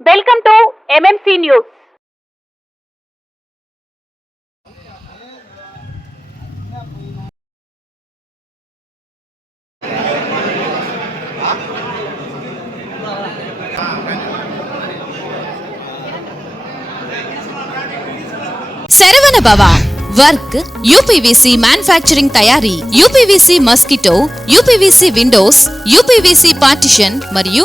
Welcome to MMC news Saravana Bhava work UPVC manufacturing తయారీ UPVC mosquito UPVC windows UPVC partition మరియు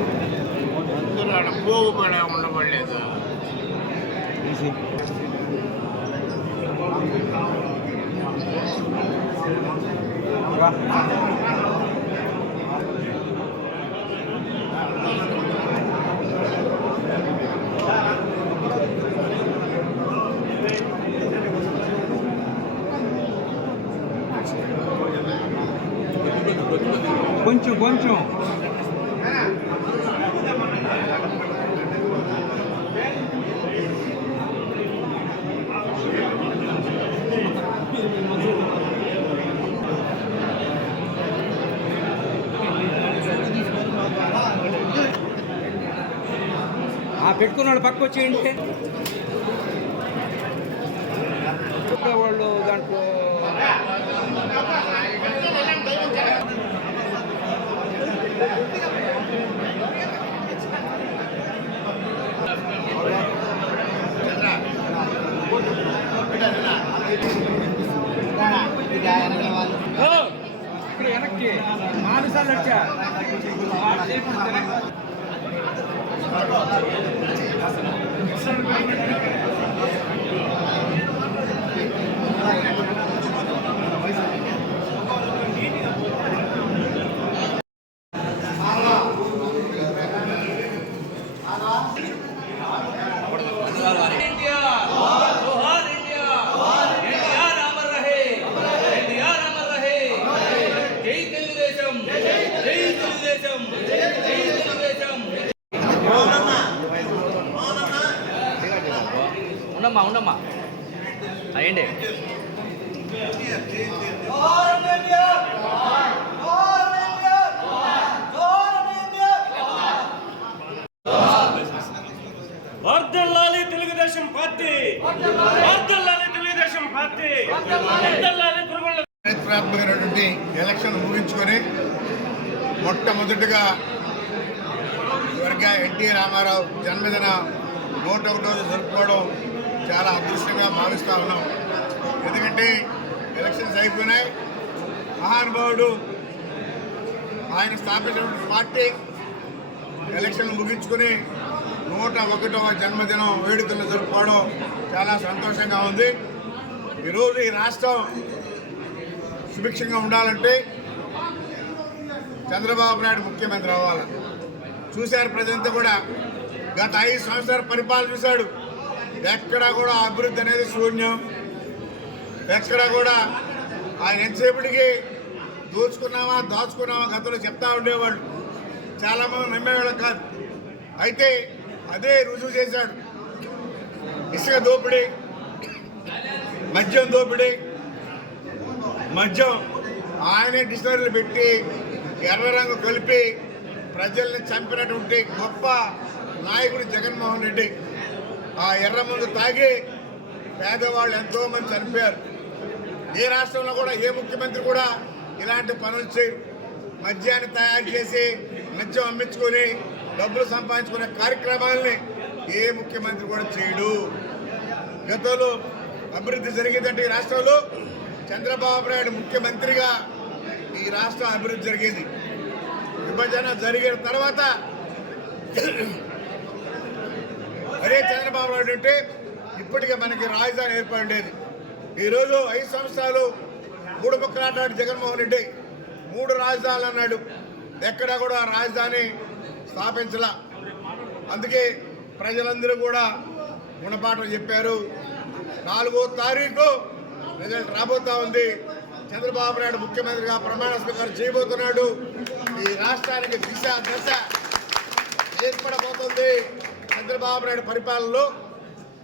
మీరు ఇంకొకరి వెనక్కి కొంచెం అందులో ఆడ పోగుపడే ఉండబడలేదు కొంచెం కొంచెం పెట్టుకున్నాడు పక్క వచ్చేయండి వాళ్ళు దాంట్లో ఇప్పుడు వెనక్కి నాలుగు సార్లు వచ్చా ఉండమ్మా ఉండమ్మా అయ్యండి. వర్దల్లాలి తెలుగుదేశం పార్టీ. వర్దల్లాలి తెలుగుదేశం పార్టీ. వర్దల్లాలి ఎలక్షన్ ముగించుకొని మొట్టమొదటిగా స్వర్గ ఎన్టీ రామారావు జన్మదిన నూట ఒకటో రోజు జరుపుకోవడం చాలా అదృష్టంగా భావిస్తా ఉన్నాం. ఎందుకంటే ఎలక్షన్స్ అయిపోయినాయి. మహానుభావుడు ఆయన స్థాపించినటువంటి పార్టీ ఎలక్షన్లు ముగించుకుని నూట ఒకటవ జన్మదినం వేడుకలు జరుపుకోవడం చాలా సంతోషంగా ఉంది. ఈరోజు ఈ రాష్ట్రం సుభిక్షంగా ఉండాలంటే చంద్రబాబు నాయుడు ముఖ్యమంత్రి అవ్వాలి. చూశారు ప్రజలంతా కూడా గత ఐదు సంవత్సరాలు పరిపాలన చూశాడు. ఎక్కడ కూడా అభివృద్ధి అనేది శూన్యం. ఎక్కడ కూడా ఆయన ఎంతసేపటికి దోచుకున్నామా దాచుకున్నామా గతంలో చెప్తా ఉండేవాళ్ళు. చాలామంది నమ్మేవాళ్ళు కాదు. అయితే అదే రుజువు చేశాడు. ఇసుక దోపిడీ మద్యం దోపిడీ మద్యం ఆయనే డిక్షనరీలు పెట్టి ఎర్ర రంగు కలిపి ప్రజల్ని చంపినటువంటి గొప్ప నాయకుడు జగన్మోహన్ రెడ్డి. ఆ ఎర్రమందు తాగి పేదవాళ్ళు ఎంతో మంది చనిపోయారు. ఏ రాష్ట్రంలో కూడా ఏ ముఖ్యమంత్రి కూడా ఇలాంటి పనులు చేయరు. మద్యాన్ని తయారు చేసి మద్యం అమ్మించుకొని డబ్బులు సంపాదించుకునే కార్యక్రమాలని ఏ ముఖ్యమంత్రి కూడా చేయడు. గతంలో అభివృద్ధి జరిగిందంటే ఈ రాష్ట్రంలో చంద్రబాబు నాయుడు ముఖ్యమంత్రిగా ఈ రాష్ట్రం అభివృద్ధి జరిగింది. విభజన జరిగిన తర్వాత అదే చంద్రబాబు నాయుడు అంటే ఇప్పటికే మనకి రాజధాని ఏర్పడేది ఈరోజు ఐదు సంవత్సరాలు మూడు ముక్కలు జగన్మోహన్ రెడ్డి. మూడు రాజధానులు అన్నాడు. ఎక్కడా కూడా రాజధాని స్థాపించలా. అందుకే ప్రజలందరూ కూడా గుణపాఠం చెప్పారు. నాలుగో తారీఖు రిజల్ట్ రాబోతా ఉంది. చంద్రబాబు నాయుడు ముఖ్యమంత్రిగా ప్రమాణ స్వీకారం చేయబోతున్నాడు. ఈ రాష్ట్రానికి దిశ దశ ఏర్పడబోతుంది. చంద్రబాబు నాయుడు పరిపాలనలో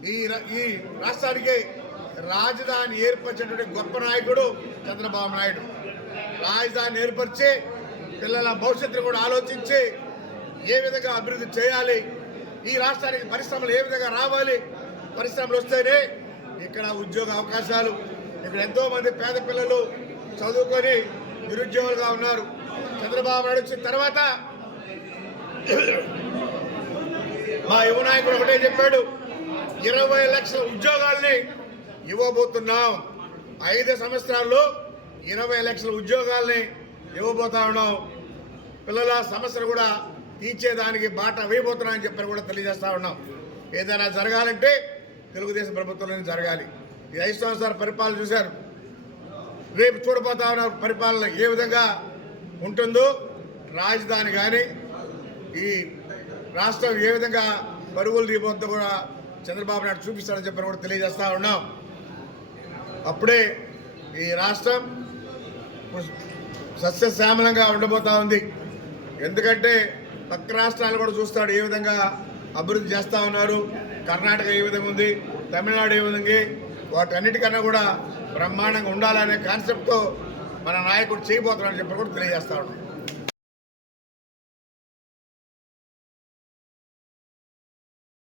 ఈ రా- ఈ రాష్ట్రానికి రాజధాని ఏర్పరిచేటువంటి గొప్ప నాయకుడు చంద్రబాబు నాయుడు. రాజధాని ఏర్పరిచి పిల్లల భవిష్యత్తును కూడా ఆలోచించి ఏ విధంగా అభివృద్ధి చేయాలి ఈ రాష్ట్రానికి పరిశ్రమలు ఏ విధంగా రావాలి పరిశ్రమలు వస్తేనే ఇక్కడ ఉద్యోగ అవకాశాలు. ఇక్కడ ఎంతోమంది పేద పిల్లలు చదువుకొని నిరుద్యోగులుగా ఉన్నారు. చంద్రబాబు నాయుడు వచ్చిన తర్వాత మా యువ నాయకుడు ఒకటే చెప్పాడు ఇరవై లక్షల ఉద్యోగాల్ని ఇవ్వబోతున్నాం. ఐదు సంవత్సరాల్లో ఇరవై లక్షల ఉద్యోగాల్ని ఇవ్వబోతా ఉన్నాం. పిల్లల సమస్యలు కూడా తీర్చేదానికి బాట వేయబోతున్నామని చెప్పని కూడా తెలియజేస్తా ఉన్నాం. ఏదైనా జరగాలంటే తెలుగుదేశం ప్రభుత్వంలోనే జరగాలి. ఈ ఐదు సంవత్సరాల పరిపాలన చూశారు. రేపు చూడబోతా ఉన్న పరిపాలన ఏ విధంగా ఉంటుందో రాజధాని కానీ ఈ రాష్ట్రం ఏ విధంగా పరుగులు తీయబోతుందో కూడా చంద్రబాబు నాయుడు చూపిస్తాడని చెప్పని కూడా తెలియజేస్తా ఉన్నాం. అప్పుడే ఈ రాష్ట్రం సస్యశ్యామలంగా ఉండబోతా ఉంది. ఎందుకంటే పక్క రాష్ట్రాలు కూడా చూస్తాడు ఏ విధంగా అభివృద్ధి చేస్తూ ఉన్నారు. కర్ణాటక ఏ విధంగా ఉంది? తమిళనాడు ఏ విధంగా వాటన్నిటికన్నా కూడా బ్రహ్మాండంగా ఉండాలనే కాన్సెప్ట్తో మన నాయకుడు చేయబోతున్నాడని చెప్పి కూడా తెలియజేస్తా ఉన్నాం.